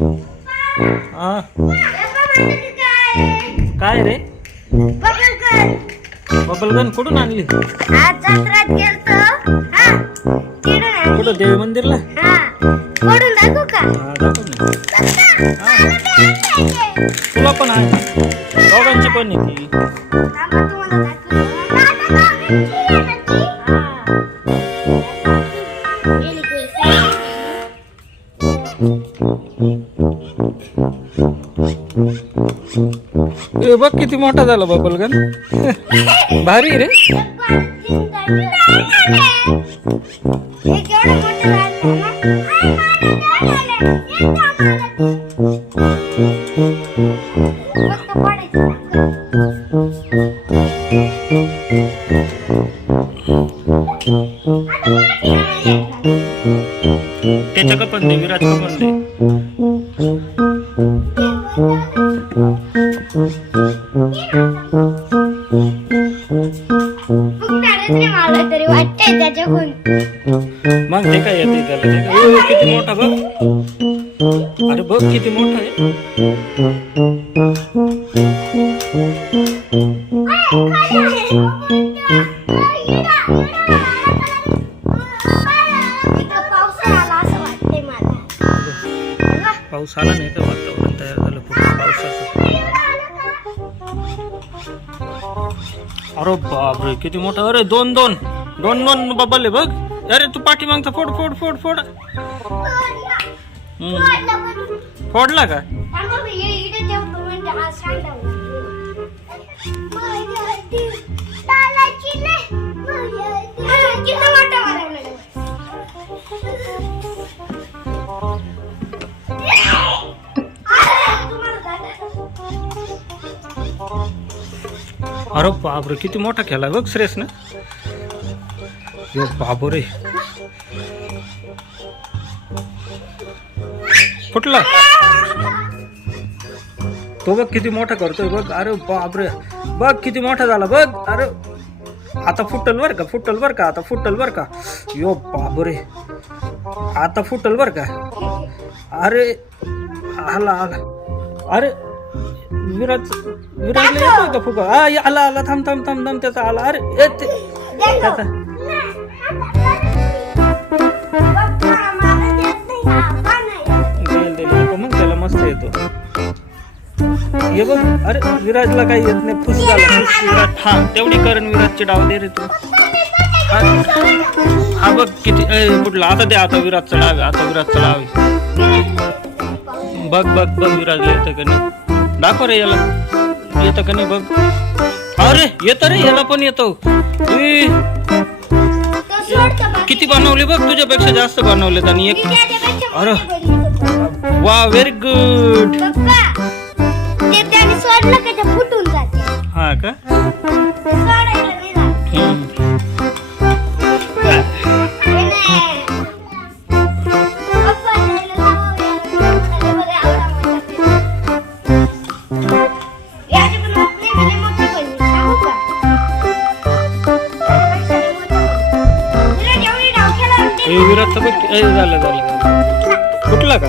हा? काय रे? Bubble gun कुठून आणली? कुठं देवी मंदिरला? हा, दाखव ना. तुला पण आहे दोघांची पण येते बघ किती मोठा झाला बबलगन भारी रे. हे केवढं मोठं झालं ना? फक्त पडायचं. त्याच्या का पण दे विराट का पण दे फुकणारच नाही मला तरी वाटतंय त्याच्याकडून मग ते काय येते त्याला? ते काय? ए, किती मोठा बघ. अरे बघ किती मोठा आहे. इथं पावसाळा आला असं वाटतंय मला बघा. पाऊस आला नाही का अरे बापरे किती मोठा? अरे दोन दोन. दोन दोन बबल आहे बघ. अरे तू पाठीमागचा फोड फोड फोड फोड. हम्म. फोडला का? अरे बापरे किती मोठा खेळला बघ श्रेयस ना. यो बापरे. फुटला तो बघ किती मोठा करतोय बघ. अरे बापरे. बघ किती मोठा झाला बघ. अरे. आता फुटल बर का फुटल बर का आता फुटल बर का. यो बाबरे आता फुटल बर का. अरे आला आला. अरे. विराज विराजला येतोय का फुका हा या- आला आला थांब थांब थांब थांब त्याचा आला. अरे ए, ते- त्याचा. देईल देईल नको मग त्याला मस्त येतो. हे बघ अरे विराजला काही येत नाही. फुस झाला. फुस विराज. हा तेवढी करण विराजची डाव दे रे तू. हा हा बघ किती ए, कुठला. आता दे आता विराजचा डाव आहे, आता विराजचा डाव आहे. बघ बघ बघ विराजला येतं का नाही. दाखव रे याला. येतं का नाही बघ. अरे येतं रे याला पण येतो. किती बनवले बघ तुझ्यापेक्षा जास्त बनवलेत आणि एक अरे. वा व्हेरी गुड हा का ते सोडायला बनली. तुला झालं झालं कुठला का